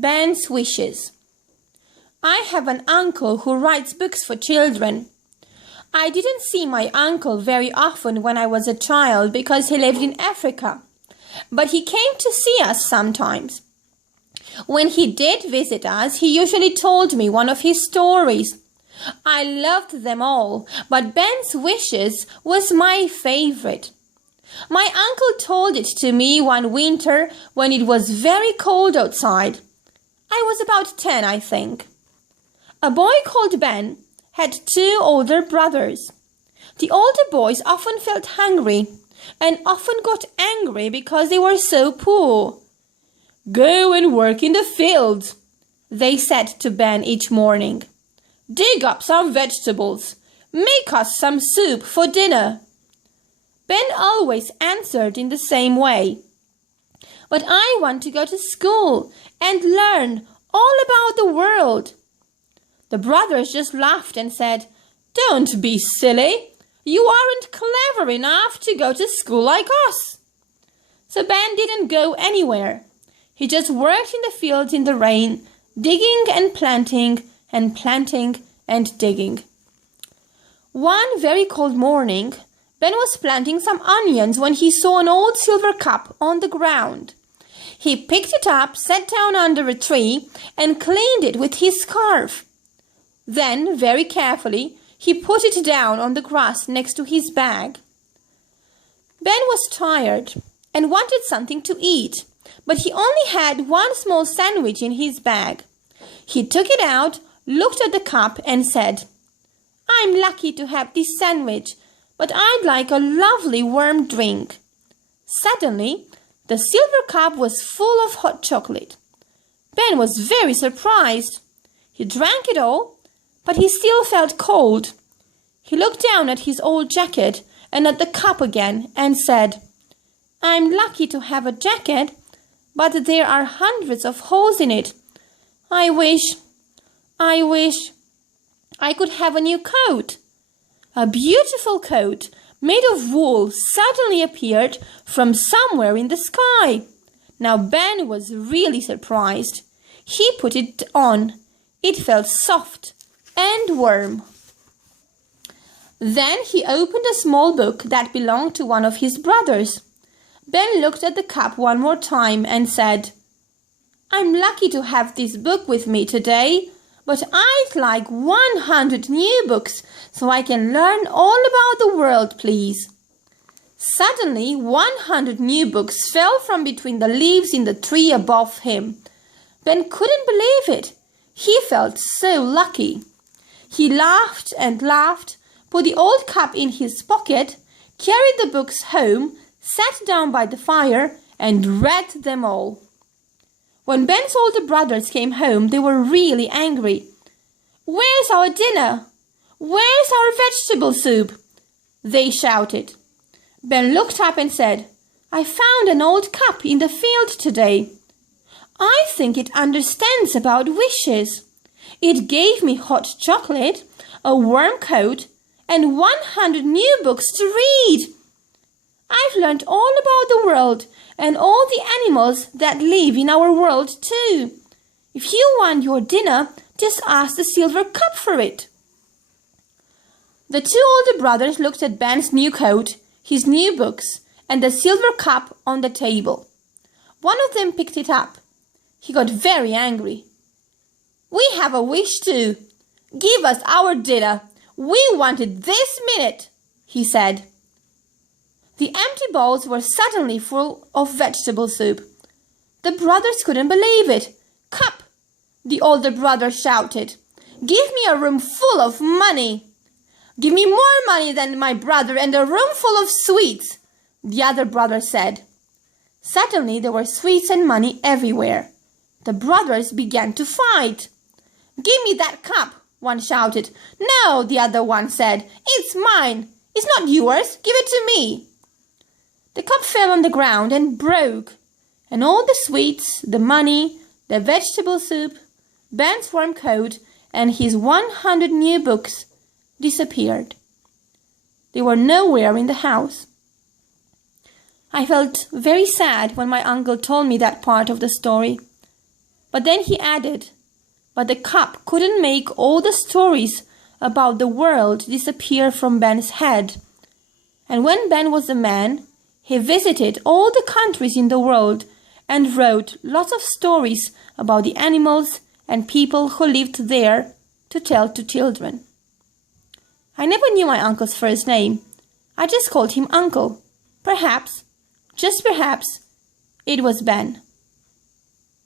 Ben's wishes. I have an uncle who writes books for children. I didn't see my uncle very often when I was a child because he lived in Africa, but he came to see us sometimes. When he did visit us, he usually told me one of his stories. I loved them all, but Ben's wishes was my favorite. My uncle told it to me one winter when it was very cold outside. I was about 10, I think. A boy called Ben had 2 older brothers. The older boys often felt hungry and often got angry because they were so poor. "Go and work in the fields," they said to Ben each morning. "Dig up some vegetables. Make us some soup for dinner." Ben always answered in the same way. "But I want to go to school and learn all about the world." The brothers just laughed and said, "Don't be silly. You aren't clever enough to go to school like us." So Ben didn't go anywhere. He just worked in the fields in the rain, digging and planting and planting and digging. One very cold morning, Ben was planting some onions when he saw an old silver cup on the ground. He picked it up, sat down under a tree, and cleaned it with his scarf. Then, very carefully, he put it down on the grass next to his bag. Ben was tired and wanted something to eat, but he only had one small sandwich in his bag. He took it out, looked at the cup, and said, "I'm lucky to have this sandwich, but I'd like a lovely warm drink." Suddenly, the silver cup was full of hot chocolate. Ben was very surprised. He drank it all, but he still felt cold. He looked down at his old jacket and at the cup again and said, "I'm lucky to have a jacket, but there are hundreds of holes in it. I wish I could have a new coat." A beautiful coat made of wool suddenly appeared from somewhere in the sky. Now Ben was really surprised. He put it on. It felt soft and warm. Then he opened a small book that belonged to one of his brothers. Ben looked at the cup one more time and said, "I'm lucky to have this book with me today, but I'd like 100 new books so I can learn all about the world, please." Suddenly, 100 new books fell from between the leaves in the tree above him. Ben couldn't believe it. He felt so lucky. He laughed and laughed, put the old cup in his pocket, carried the books home, sat down by the fire, and read them all. When Ben's older brothers came home, they were really angry. "Where's our dinner? Where's our vegetable soup?" they shouted. Ben looked up and said, "I found an old cup in the field today. I think it understands about wishes. It gave me hot chocolate, a warm coat, and 100 new books to read. I've learned all about the world and all the animals that live in our world too. If you want your dinner, just ask the silver cup for it." The 2 older brothers looked at Ben's new coat, his new books, and the silver cup on the table. One of them picked it up. He got very angry. "We have a wish too. Give us our dinner. We want it this minute," he said. The empty bowls were suddenly full of vegetable soup. The brothers couldn't believe it. "Cup!" the older brother shouted. "Give me a room full of money." "Give me more money than my brother and a room full of sweets," the other brother said. Suddenly there were sweets and money everywhere. The brothers began to fight. "Give me that cup," one shouted. "No," the other one said. "It's mine. It's not yours. Give it to me." The cup fell on the ground and broke, and all the sweets, the money, the vegetable soup, Ben's warm coat, and his 100 new books disappeared. They were nowhere in the house. I felt very sad when my uncle told me that part of the story. But then he added, "But the cup couldn't make all the stories about the world disappear from Ben's head. And when Ben was a man, he visited all the countries in the world and wrote lots of stories about the animals and people who lived there to tell to children." I never knew my uncle's first name. I just called him Uncle. Perhaps, just perhaps, it was Ben.